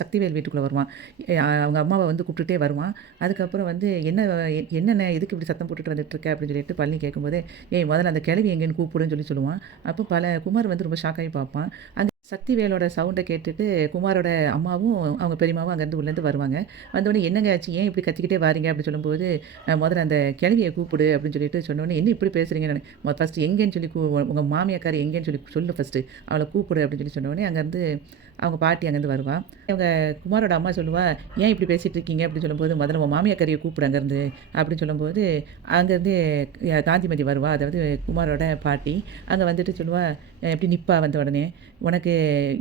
சக்திவேல் வீட்டுக்குள்ளே வருவான். அவங்க அம்மாவை வந்து கூப்பிட்டுட்டே வருவான். அதுக்கப்புறம் வந்து என்னண்ணே எதுக்கு இப்படி சத்தம் போட்டுட்டு வந்துட்டுருக்க அப்படின்னு சொல்லிட்டு பழனி கேட்கும்போது, ஏய் முதல்ல அந்த கிழவி எங்கேன்னு கூப்பிடுன்னு சொல்லுவான். அப்போ குமார் வந்து ரொம்ப ஷாக் ஆகி பார்ப்பான். அந்த சக்திவேலோட சவுண்டை கேட்டுட்டு குமாரோட அம்மாவும் அவங்க பெரியம்மாவும் அங்கேருந்து உள்ளேருந்து வருவாங்க. வந்தோடனே என்னங்க ஆச்சு ஏன் இப்படி கத்திக்கிட்டே வாரீங்க அப்படின்னு சொல்லும்போது, முதல்ல அந்த கிழவியை கூப்பிடு அப்படின்னு சொல்லிட்டு சொன்னோடனே என்ன இப்படி பேசுறீங்கன்னு ஃபஸ்ட்டு எங்கேன்னு சொல்லி உங்கள் மாமியாக்கார் எங்கேன்னு சொல்லி சொல்லு ஃபஸ்ட்டு அவளை கூப்பிடு அப்படின்னு சொல்லி சொன்னோடனே அங்கேருந்து அவங்க பாட்டி அங்கேருந்து வருவா. இவங்க குமாரோட அம்மா சொல்லுவா, "ஏன் இப்படி பேசிட்டு இருக்கீங்க?" அப்படின்னு சொல்லும்போது, "முதல்ல உன் மாமியாக்காரிய கூப்பிடு அங்கேருந்து" அப்படின்னு சொல்லும்போது, அங்கேருந்து காந்திமதி வருவா. அதாவது குமாரோட பாட்டி. அங்கே வந்துட்டு சொல்லுவா, இப்படி நிப்பா வந்த உடனே, "உனக்கு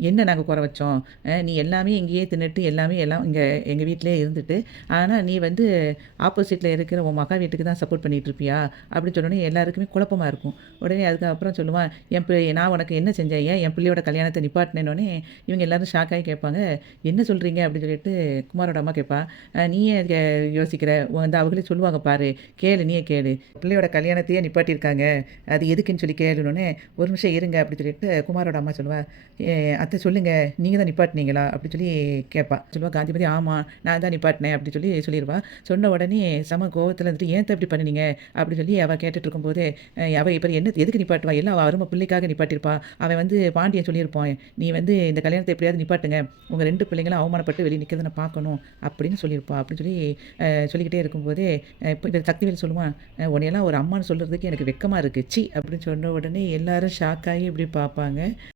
என்ன நாங்க குறை வச்சோம்? நீ எல்லாமே இங்கேயே தின்னுட்டு எல்லாம் இங்கே எங்கள் வீட்டிலேயே இருந்துட்டு, ஆனா நீ வந்து ஆப்போசிட்ல இருக்கிற உன் மகா வீட்டுக்கு தான் சப்போர்ட் பண்ணிட்டு இருப்பியா?" அப்படின்னு சொன்னோனே எல்லாருக்குமே குழப்பமா இருக்கும். உடனே அதுக்கப்புறம் சொல்லுவான், நான் உனக்கு என்ன செஞ்சேன்? ஏன் என் பிள்ளையோட கல்யாணத்த நிப்பாட்டினேன்னோனே, இவங்க எல்லாரும் ஷாக் ஆகி கேட்பாங்க, "என்ன சொல்றீங்க?" அப்படின்னு சொல்லிட்டு குமாரோட அம்மா கேட்பா. "நீ ஏன் யோசிக்கிற? வந்து அவங்களே சொல்லுவாங்க பாரு, கேளு நீயே கேளு. பிள்ளையோட கல்யாணத்தையே நிப்பாட்டியிருக்காங்க. அது எதுக்குன்னு சொல்லி கேளுன்னோனே, ஒரு நிமிஷம் இருங்க அப்படின்னு சொல்லிட்டு குமாரோட அம்மா சொல்லுவா, அத்தை சொல்லுங்க, நீங்க தான் நிப்பாட்டினீங்களா?" அப்படின்னு சொல்லி கேட்பா. சொல்லுவா காந்திமதி, "ஆமா, நான் தான் நிப்பாட்டினேன்" அப்படின்னு சொல்லி சொல்லிருவா. சொன்ன உடனே செம கோவத்துல இருந்துட்டு, "ஏன் அத்தை இப்படி பண்ணுனீங்க?" அப்படின்னு சொல்லி அவ கேட்டுட்டு இருக்கும்போது, அவ இப்ப என்ன எதுக்கு நிப்பாட்டுவா? எல்லாம் அவ அருமை பிள்ளைக்காக நிப்பாட்டியிருப்பா. அவன் வந்து பாண்டியன் சொல்லியிருப்பான், "நீ வந்து இந்த கல்யாணத்த எப்படியாவது நிப்பாட்டுங்க. உங்க 2 பிள்ளைங்களும் அவமானப்பட்டு வெளிய நிக்கிறத நான் பார்க்கணும்." அப்படின்னு சொல்லியிருப்பா. அப்படின்னு சொல்லி சொல்லிக்கிட்டே இருக்கும்போதே, இப்ப இந்த சக்திவேல் சொல்லுவான், "உன்னையெல்லாம் ஒரு அம்மான்னு சொல்றதுக்கு எனக்கு வெட்கமா இருக்கு. ச்சீ!" அப்படின்னு சொன்ன உடனே எல்லாரும் ஷாக் ஆகி இப்படி பார்ப்பாங்க.